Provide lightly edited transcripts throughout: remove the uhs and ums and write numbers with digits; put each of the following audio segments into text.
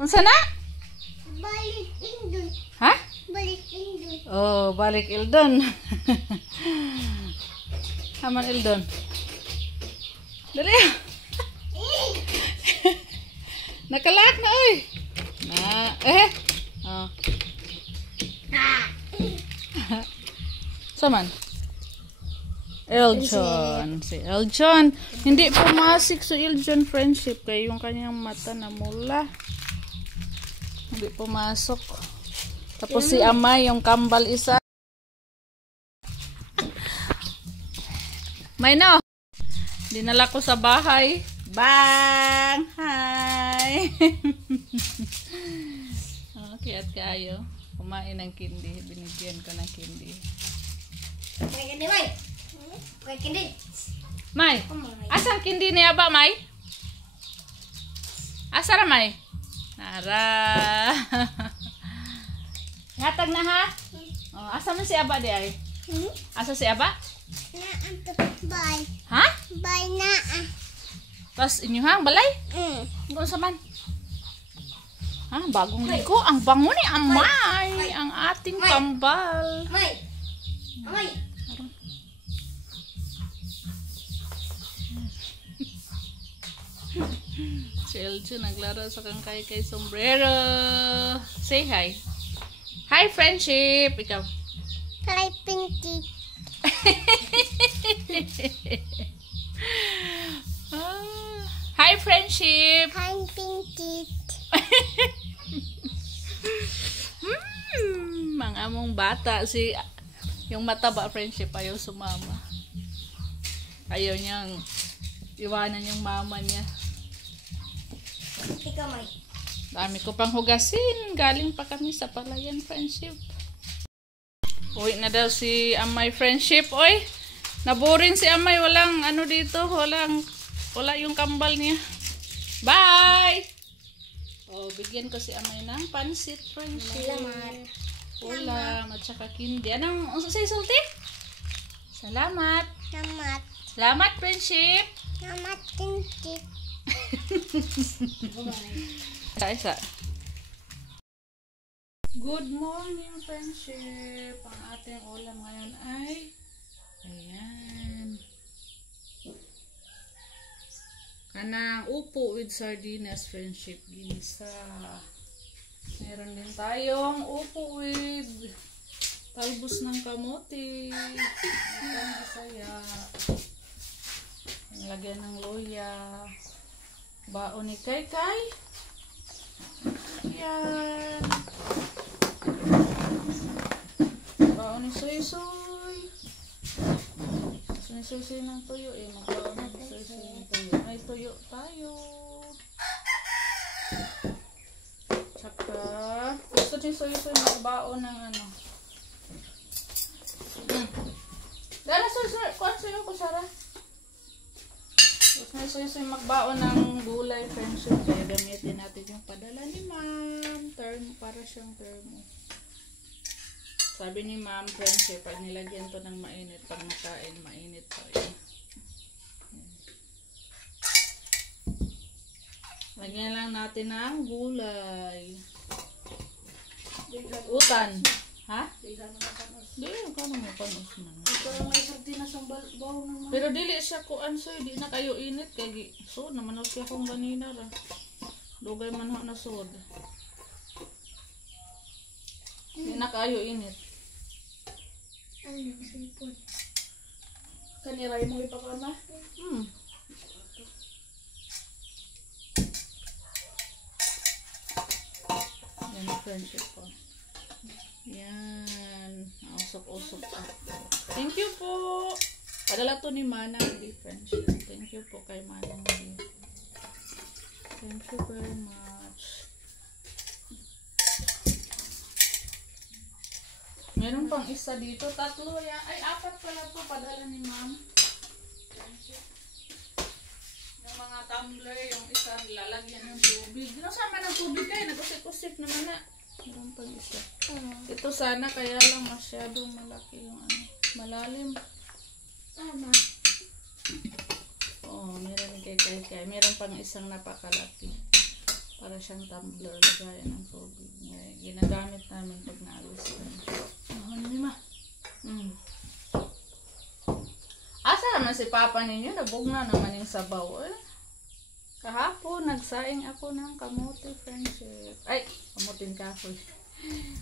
Unsa na? Balik Indon. Ha? Balik Indon. Oh, balik Ildon. Haman Ildon. Dali. Nakalak na oy. Na, Oh. Saman? Eljon. Si Eljon. Hindi pumasik si Eljon friendship kaya yung kanyang mata na mula. Hindi pumasok. Tapos si Amay, yung kambal isa. May no. Dinala ko sa bahay. Bang! Hi! Okay, at kayo. Kumain ng kindi. Binigyan ko ng kindi. Kaya kindi, May. Kaya kindi. May, asang kindi niya ba, May? Asara, May? Nara. Hatag na ha? Oh, asa man si Aba di ay? Asa si Aba? Bye. Ha? Bye na. Tapos inyuhang balay? Doon sa man? Ha? Bagong ligo. Ang bango ni Amay. Ang ating kambal. May. May. Si Eljo naglaro sa kangkay kay sombrero. Say hi. Hi, friendship. Ikaw. Hi, Pinky. Hi, friendship. Hi, Pinky. Mga mong bata. Si yung mataba friendship ayaw sumama. Ayaw niyang iwanan yung mama niya. Ikaw, May. Dami ko pang hugasin. Galing pa kami sa palayan friendship. Uwi na daw si Amay friendship. Oy, naboring si Amay. Walang ano dito. Wala yung kambal niya. Bye! Oh, bigyan ko si Amay ng pansit friendship. Salamat. Ulam at saka kindi. Anong say sulti? Salamat. Salamat. Salamat friendship. Salamat, Pinky. Isa. Good morning friendship. Ang ating ulam ngayon ay ayan. Kanang upo with sardinas friendship ginisa. Meron din tayong upo with talbos ng kamote. Itang bisaya. Lagyan ng loya. Baon ni Kay. Yan. Baon ni Soy. Soy ng tuyo eh. Magbaon ng Soy ng tuyo. May tuyo tayo. Tsaka gusto ni Soy magbaon ng ano. Dala Soy. Kuhan sa'yo ko Sarah. Tapos may Soy magbaon ng gulay friendship. Kaya gamitin natin yung padala ni Ma'am. Para siyang thermo. Sabi ni Ma'am friendship, pag nilagyan to ng mainit, pag nakain, mainit pa yun. Lagyan lang natin ng gulay. Utan. Ha? Di, kano mo panos man. Pero may sardinas ang bawo naman. Pero dili siya kuan so, di na kayo init kay so naman siya kung ganina ra. Dugay man ho na sod. Di na kayo init. Ano yung sipon? Kaniray mo ipakama? Yan ang friendship ko. Yan. Usok-usok pa. Thank you po. Padala to ni Manang di friendship. Thank you po kay Manang di. Thank you very much. Meron pang isa dito. Tatlo yan. Ay, apat pala po. Padala ni Ma'am. Yung mga tumbler, yung isa lalagyan ng tubig. Sinasama ng tubig kayo. Nagkusik-kusik naman na. Meron pang isa. Ito sana kaya lang masyadong malaki yung ano. Malalim. Tama. Oo, meron kay. Meron pang isang napakalaki. Para siyang tumbler, lagayan ng tubig. Ginagamit namin pag naalis kami. Ano ni ma? Asa naman si Papa ninyo? Nabugna naman yung sabaw. Kahapon, nagsaing ako ng kamote friendship. Ay, kamuting kahoy.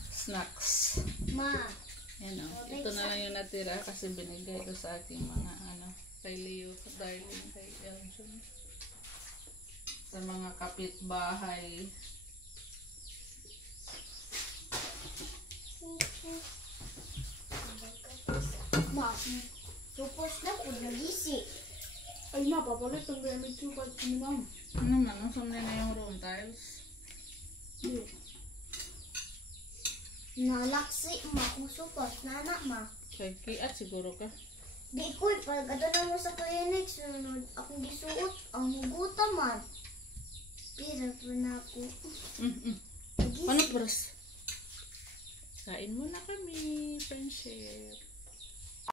Snacks. Ma. Yan o. Ito na lang yung natira kasi binigay ko sa aking mga kay Leo, darling, kay Elton. Sa mga kapitbahay. Ma, supos na po nagisi. Ay ma, papalit ang gamit yung pag ni ma'am. Ano man, nasaan na yung room tiles? Nalaksi, ma, kung supos, nana, ma. Kay Kiat siguro ka. Di ko, pag na mo sa clinic, sunod akong gisuot, ang huguta man. Pira po na ako. Paano pras? Kain muna kami, friendship.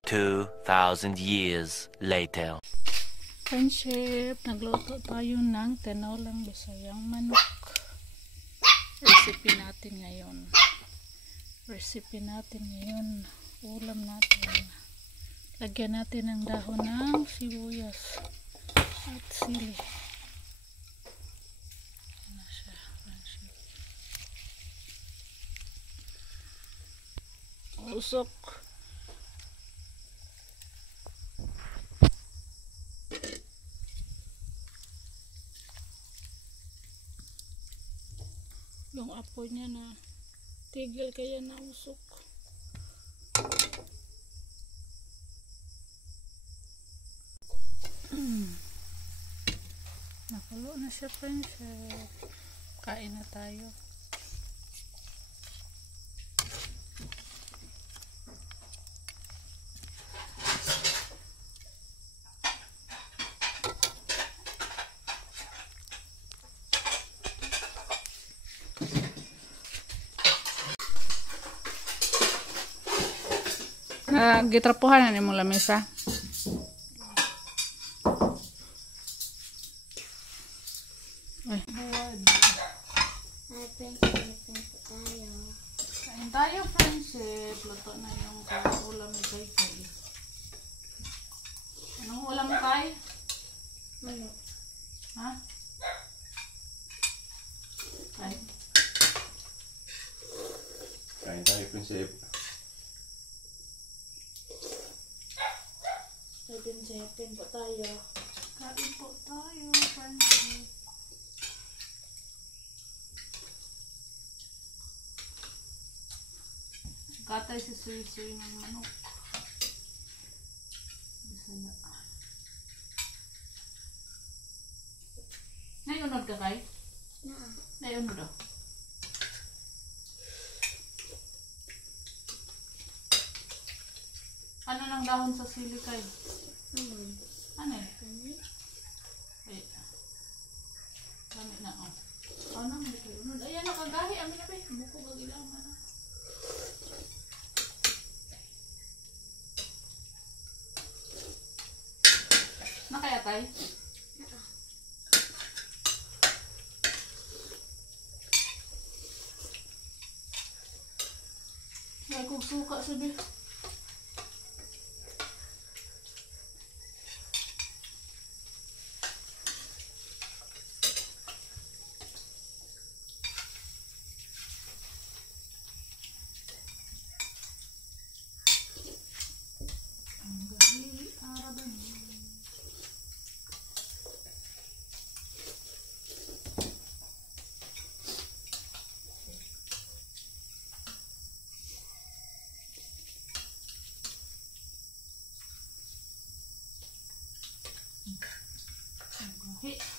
2,000 years later. Friendship, nagluto tayo ng tinolang Bisayang manok. Recipe natin ngayon. Ulam natin. Lagyan natin ng dahon ng sibuyas at sili. Ano siya, friendship. Usok. Yung apoy niya na tigil kaya na usok. Nakulo na siya, friendship. Kain na tayo. Gitrapuhan na ni mong lamesa. Ay. Tayo. Kain tayo, friendship. Luto na yung ulam ni Kai Kai. Anong ulam ni Kai? Ano? Ha? Kai? Kain tayo, prinsip. 7-7 po tayo. Kain po tayo, friendship. Katay si suy-suy ng manok. Bisaya. Nayunod ka, Kai? Na. Nayunod o. Ano ng dahon sa sili, Kai? Ano eh? Ay. Gamit na, oh. Ano naman ito? Ayan, nakagahi. Amin na ba? Buko bagilang, ano? Nakaya tayo? Ay, kung suka sabi. Hey.